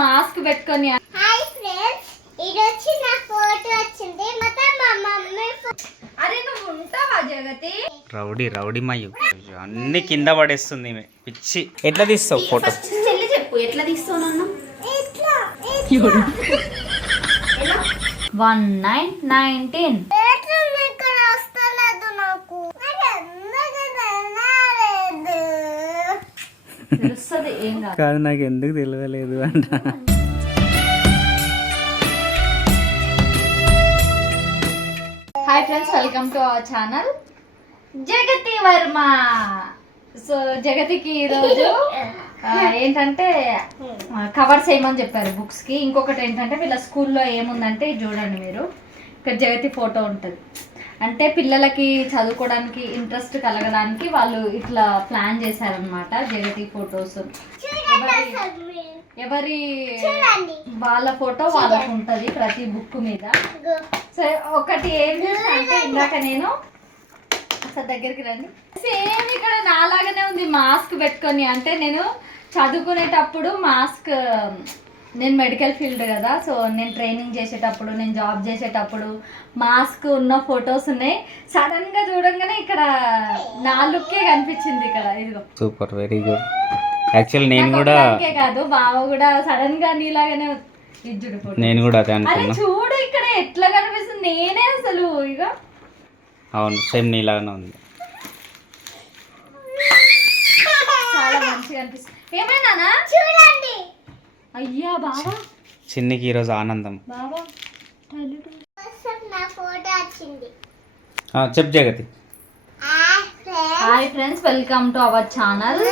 Mask పెట్టుకొని. Hi friends, ఇది వచ్చి నా ఫోటో వచ్చింది. మొత్తం మా మమ్మీ. అరే నువ్వు ఉంటావా జగతి? రౌడీ రౌడీ మయ్యు అన్ని కింద పడేస్తుంది పిచ్చి. ఎట్లా తీస్తావు ఫోటో? చెల్లి చెప్పు ఎట్లా తీస్తావు నన్ను? 1919 ఇక్కడ వస్తలేదు నాకు. తెలుస్తుంది ఏం కాదు. కాదు నాకు ఎందుకు తెలియలేదు అంట. Hi friends, welcome to our channel Jagathi Varma. So జగతికి ఈరోజు ఏంటంటే కవర్స్ ఏమని చెప్పారు బుక్స్ కి. ఇంకొకటి ఏంటంటే వీళ్ళ స్కూల్లో ఏముందంటే చూడండి మీరు, ఇక్కడ జగతి ఫోటో ఉంటుంది. అంటే పిల్లలకి చదువుకోవడానికి ఇంట్రెస్ట్ కలగడానికి వాళ్ళు ఇట్లా ప్లాన్ చేశారనమాట. జగతి ఫొటోస్ ఎవరి వాళ్ళ ఫోటో వాళ్ళకు ఉంటుంది ప్రతి బుక్ మీద. సో ఒకటి ఏం చేస్తా అంటే, ఇందాక నేను అసలు దగ్గరికి రండి, సేమ్ ఇక్కడ నాలాగానే ఉంది మాస్క్ పెట్టుకొని. అంటే నేను చదువుకునేటప్పుడు మాస్క్, నేను మెడికల్ ఫీల్డ్ కదా, సో నేను ట్రైనింగ్ చేసేటప్పుడు, నేను జాబ్ చేసేటప్పుడు మాస్క్ ఉన్న ఫొటోస్ ఉన్నాయి. సడన్ గా చూడంగానే ఇక్కడ నా లుక్కే కనిపించింది ఇక్కడ. ఇదిగో సూపర్, వెరీ గుడ్. యాక్చువల్ నేను కూడా కాదు, బావ కూడా సడన్ గా నీలాగానే ఇజ్జుడు. నేను కూడా అదే అరే అనుకున్నా. చూడు ఇక్కడ ఎట్లా కనిపిస్తుంది, నేనే అసలు ఇక. అవును, సేమ్ నీలాగానే ఉంది. చాలా మంచిగా అనిపిస్తుంది. ఏమైనా చూడండి. అయ్యా బావా, చిన్నికి ఈరోజు ఆనందం. బావా నా ఫోటో వచ్చింది. చెప్పు Jagathi. Hi friends, welcome to our channel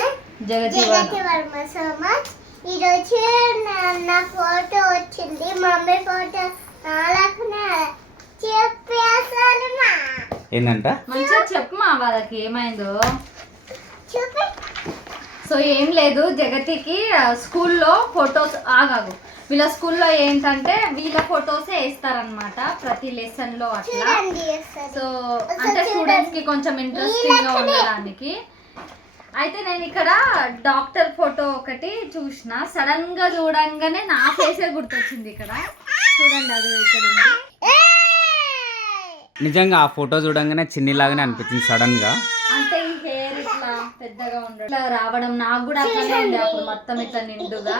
Jagathi Varma. So much. ఈరోజు నా ఫోటో వచ్చింది. మమ్మీ ఫోటో నాలుగునే చెప్పేసాను. ఏంటంట? మంచిగా చెప్పు మా వాళ్ళకి ఏమైందో. చూపి. సో ఏం లేదు, జగతికి స్కూల్లో ఫొటోస్ ఆగాగు. వీళ్ళ స్కూల్లో ఏంటంటే వీళ్ళ ఫొటోసే వేస్తారనమాట ప్రతి లెసన్ లో అట్లా. సో అంటే స్టూడెంట్స్ కి కొంచెం ఇంట్రెస్టింగ్ గా ఉండడానికి. అయితే నేను ఇక్కడ డాక్టర్ ఫోటో ఒకటి చూసిన, సడన్ గా చూడంగానే నా ఫేసే గుర్తొచ్చింది. ఇక్కడ చూడండి, అది ఇక్కడ ఉంది. నిజంగా ఆ ఫోటో చూడంగానే చిన్నిలాగానే అనిపించింది సడన్ గా. అంటే ఈ హెయిర్ ఇట్లా పెద్దగా ఉండడం, ఇట్లా రావడం నాకు కూడా అట్లనే ఉండే అప్పుడు, మొత్తం ఇట్లా నిండుగా.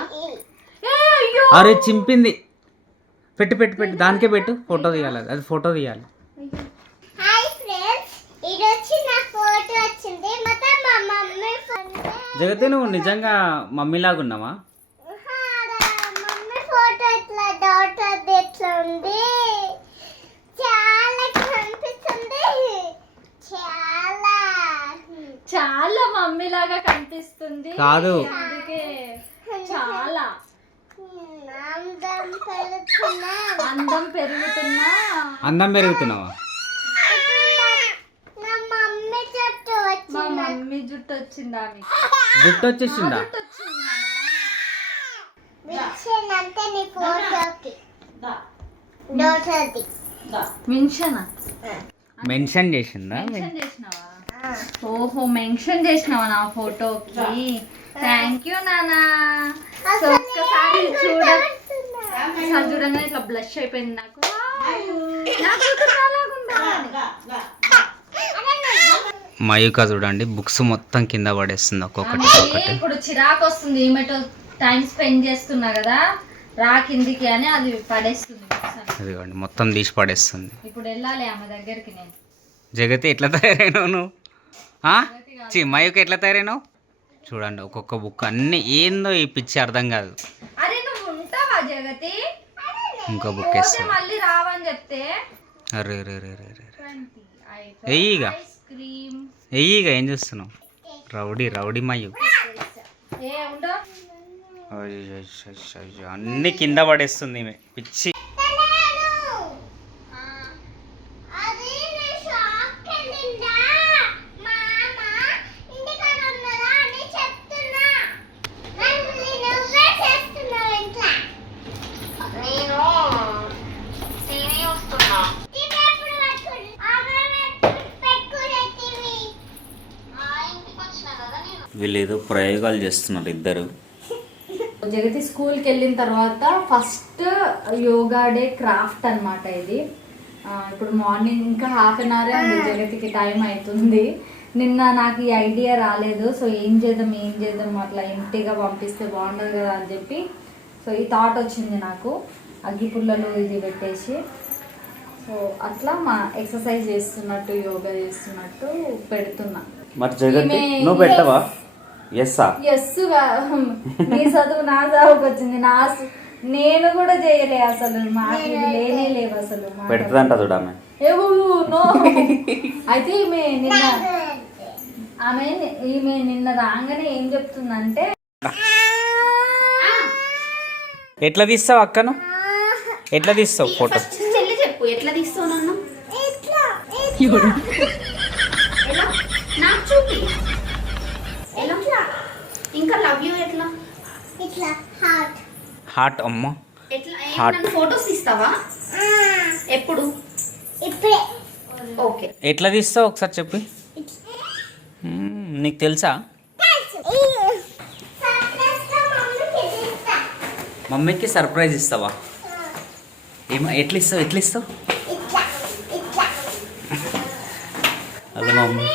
అరే చింపింది. పెట్టు పెట్టు పెట్టు, దానికే పెట్టు. ఫోటో తీయాలి, అది ఫోటో తీయాలి. హాయ్ ఫ్రెండ్స్, ఇది వచ్చి నా ఫోటో వచ్చింది. మొత్తం మా మమ్మీ ఫోటో. జగతి నువ్వు నిజంగా మమ్మీలాగా ఉన్నావా? మమ్మీ ఫోటో ఇట్లా డాటర్ ఎట్లా ఉంది, చాలా కనిపిస్తుంది. చాలా చాలా మమ్మీ లాగా కనిపిస్తుంది. కాదు, అందుకే చాలా అందం పెరుగుతున్నా. అందం పెరుగుతున్నా. అందం పెరుగుతున్నావా? నా మమ్మీ జుట్టు మా వచ్చింది. మమ్మీ జుట్టు వచ్చిందా మీకు? జుట్టు వచ్చేసిందా? జుట్టు వచ్చింది విషయంటే నీ ఫోటోకి డాటర్ది మెన్షనా? మెన్షన్ చేసిందా? మెన్షన్ చేసినావా? ఓహో, మెన్షన్ చేసినావా నా ఫోటోకి? థ్యాంక్ యూ నానా. సో ఒక్కసారి చూడంగానే ఇట్లా బ్లష్ అయిపోయింది నాకు. నా కూతురు నాలాగుందా అని. మయూక చూడండి, బుక్స్ మొత్తం కింద పడేస్తుంది ఒక్కొక్కటి అంటే ఒక్కొక్కటి. ఇప్పుడు చిరాకు వస్తుంది, ఈమెతో టైం స్పెండ్ చేస్తున్నా కదా, రా కిందికి అని అది పడేస్తుంది. అదిగోండి, మొత్తం తీసి పడేస్తుంది. ఇప్పుడు వెళ్ళాలి ఆమె దగ్గరికి నేను. జగతి ఎట్లా తయారైనావు నువ్వు? మయూక ఎట్లా తయారైనావు? చూడండి, ఒక్కొక్క బుక్ అన్ని ఏందో ఈ పిచ్చి అర్థం కాదు. అరే నువ్వు ఉంటావా జగతి? ఇంకో బుక్ పోతే వేస్తా. మళ్ళీ రావని చెప్తే అరే రే రే రే రే ఎయ్యిగా క్రీమ్ ఎయ్యిగా, ఏం చూస్తున్నావు? రౌడీ రౌడీ మయ్యు ఏ ఉండో. అన్ని కింద పడేస్తుంది పిచ్చి. అది నేను షాప్కి వెళ్ళిందా మామ ఇంటికాడ ఉన్నదా అని చెప్తున్నా. నువ్వే చేస్తున్నావు ఇంట్లో. నేను టీవీ చూస్తున్నా. టీవీ ఎప్పుడు పెట్టుకుని పెట్టుకునే టీవీ. ఇంటికి వచ్చినా కదా నేను. వీళ్ళు ఏదో ప్రయోగాలు చేస్తున్నారు ఇద్దరు. జగతి స్కూల్కి వెళ్ళిన తర్వాత ఫస్ట్ యోగా డే క్రాఫ్ట్ అన్నమాట ఇది. ఇప్పుడు మార్నింగ్ ఇంకా హాఫ్ అన్ అవరే ఉంది, జగతికి టైం అవుతుంది. నిన్న నాకు ఈ ఐడియా రాలేదు. సో ఏం చేద్దాం అట్లా ఇంటిగా పంపిస్తే బాగుండదు కదా అని చెప్పి సో ఈ థాట్ వచ్చింది నాకు. అగ్గి పుల్లలు ఇది పెట్టేసి సో అట్లా మా ఎక్సర్సైజ్ చేస్తున్నట్టు యోగా చేస్తున్నట్టు పెడుతున్నా. మరి జగతి నువ్వు పెట్టవా? ఎస్ నీ చదువు నా చదువుకి వచ్చింది. నేను కూడా చేయలే అసలు, మాకు ఇది లేనే లేవు అసలు. పెడుతుందంట చూడమే. నో అయితే ఈమె నిన్న రాగానే ఏం చెప్తుందంటే, ఎట్లా తీస్తావు అక్కను? ఎట్లా తీస్తావు ఫోటో? చెల్లి చెప్పు ఎట్లా తీస్తావు నన్ను? నాకు చూపి. ఎలా? ఇంకా లవ్ యూ ఎట్లా? ఇట్లా హార్ట్ హార్ట్ అమ్మ. ఎట్లా? నన్ను ఫోటోస్ తీస్తావా? ఎప్పుడు? ఇప్పుడే. ఓకే. ఎట్లా తీస్తావు ఒకసారి చెప్పి. నీకు తెలుసా? మమ్మీకి సర్ప్రైజ్ ఇస్తావా? ఎట్లా ఇస్తావు? అదే మమ్మీ.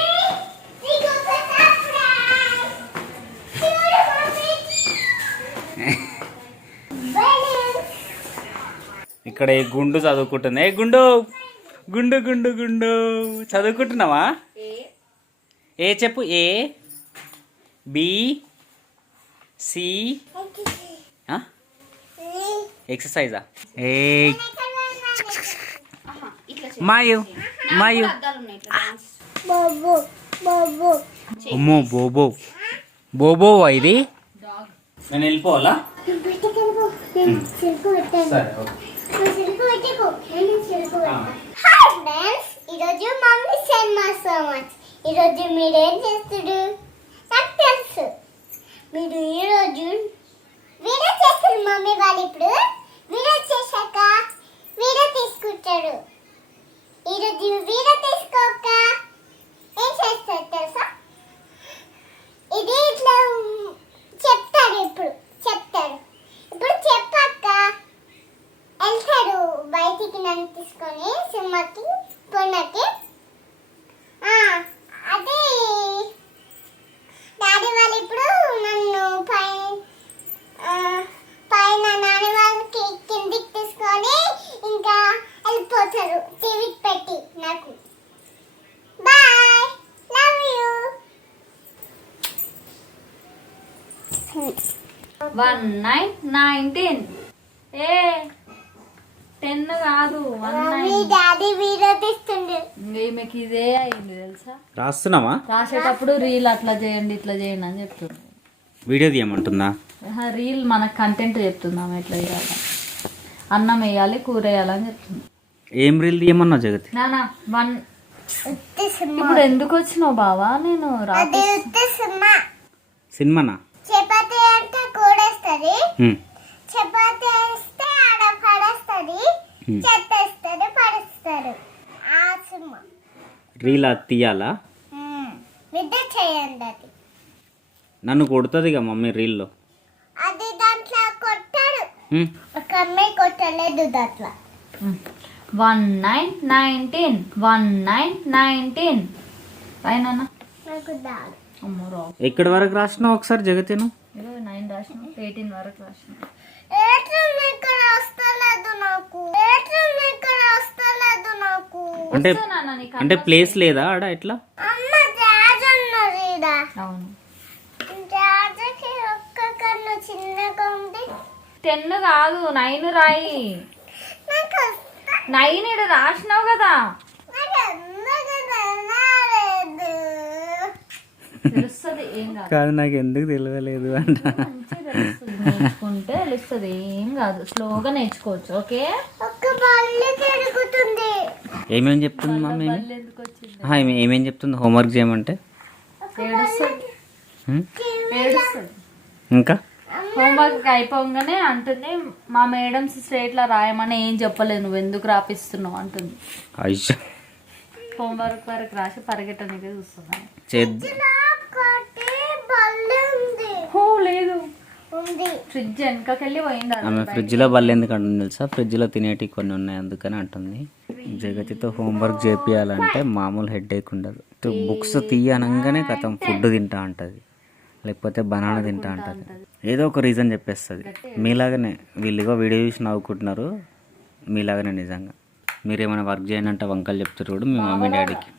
ఇక్కడ ఈ గుండు చదువుకుంటుంది. ఏ గుండు గుండు గుండు గుండు చదువుకుంటున్నావా? ఏ చెప్పు. A B C ఎక్సర్సైజా? ఏ మాయు బాబు బాబు అమ్మో బోబో బోబో ఇది. నేను వెళ్ళిపోవాలా? సరే హాయ్ ఫ్రెండ్స్, ఈరోజు మమ్మీ సెండ్ మా సో మచ్. ఈరోజు మీరేం చేస్తారు నాకు తెలుసు. మీరు ఈరోజు వీడియో చేస్తారు. మమ్మీ వాళ్ళు ఇప్పుడు వీడియో చేశాక వీడియో తీసుకుంటారు. ఈరోజు వీడియో తీసుకోక ఏం చేస్తారు తెలుసా? ఇది ఇట్లా చెప్తారు. ఇప్పుడు చెప్పాక వెళ్తారు బయటికి, నన్ను తీసుకొని సినిమాకి పొన్నకి. అదే డాడీ వాళ్ళు ఇప్పుడు నన్ను పైన నాన్న వాళ్ళకి కిందికి తీసుకొని ఇంకా వెళ్ళిపోతారు టీవీకి పెట్టి. నాకు బాయ్, లవ్ యూ. 1 9 19 ఏ 10 కాదు 1 మమ్మీ డాడీ వీడియో తీస్తుండే. ఈమెకి ఇదే అయింది తెలుసా. రాస్తున్నావా? రాసేటప్పుడు రీల్ అట్లా చేయండి ఇట్లా చేయండి అని చెప్తుంది. వీడియో తీయమంటుందా? రీల్ మనకు కంటెంట్ చెప్తున్నాం ఎట్లా చేయాలి. అన్నం వేయాలి, కూర వేయాలని చెప్తుంది. ఏం రీల్ తీయమన్నావు జగతి? నానా 1 ఇప్పుడు ఎందుకు వచ్చినావు బావా? నేను సినిమానా? చపాతీ అంటే కూడేస్తుంది, చపాతీ వేస్తే ఆడ పడేస్తుంది, చెత్త వేస్తుంది పడేస్తారు. ఆ సినిమా రీల్ అది తీయాలా? విద్య చేయండి. అది నన్ను కొడుతుందిగా మమ్మీ రీల్లో. అది దాంట్లో కొట్టాడు, ఒక అమ్మాయి కొట్టలేదు దాంట్లో. 1 9 19 1 9 19 పైన నాకు దాడు. అమ్మో రావు. ఎక్కడి వరకు రాసినావు ఒకసారి జగతిను? 9 రాసిన 18 వరకు రాసిన. ఇక్కడ వస్తలేదు నాకు. అంటే ప్లేస్ లేదా ఆడ? ఎట్లా? అమ్మ జాజ్ ఉన్నది ఈడ. అవును, జాజ్కి ఒక్క కన్ను చిన్నగా ఉంది. 10 కాదు 9 రాయి. నాకు 9 ఇక్కడ రాసినావు కదా. తెలుస్తుంది, ఏం కాదు. కాదు నాకు ఎందుకు తెలియలేదు అంట. నేర్చుకుంటే తెలుస్తుంది, ఏం కాదు. స్లోగా నేర్చుకోవచ్చు. ఓకే. ఒక్క బల్లి తిరుగుతుంది. ఏమేం చెప్తుంది మమ్మీ? ఎందుకు వచ్చింది? ఏమేం చెప్తుంది హోంవర్క్ చేయమంటే? ఏడుస్తుంది. ఇంకా హోంవర్క్ అయిపోగానే అంటుంది, మా మేడం స్ట్రేట్లో రాయమని ఏం చెప్పలేదు, నువ్వు ఎందుకు రాపిస్తున్నావు అంటుంది. అయ్యో, హోంవర్క్ వరకు రాసి పరిగెట్టడానికి చూస్తున్నాను. చేద్దాం. లేదు ఉంది. ఫ్రిడ్జ్ వెనకకెళ్ళి పోయింది అది. ఆమె ఫ్రిడ్జ్లో బల్ల ఎందుకు అంటుంది తెలుసా? ఫ్రిడ్జ్లో తినేటివి కొన్ని ఉన్నాయి అందుకని అంటుంది. జగతితో హోంవర్క్ చేపియాలంటే మామూలు హెడేక్ ఉండదు. బుక్స్ తీయనంగానే కథం ఫుడ్ తింటా ఉంటుంది, లేకపోతే బనానా తింటా ఉంటుంది, ఏదో ఒక రీజన్ చెప్పేస్తుంది. మీలాగనే వీళ్ళుగా వీడియో చూసి నవ్వుకుంటున్నారు, మీలాగనే నిజంగా. మీరు ఏమైనా వర్క్ చేయండి అంటే వంకలు చెప్తారు కూడా మీ మమ్మీ డాడీకి.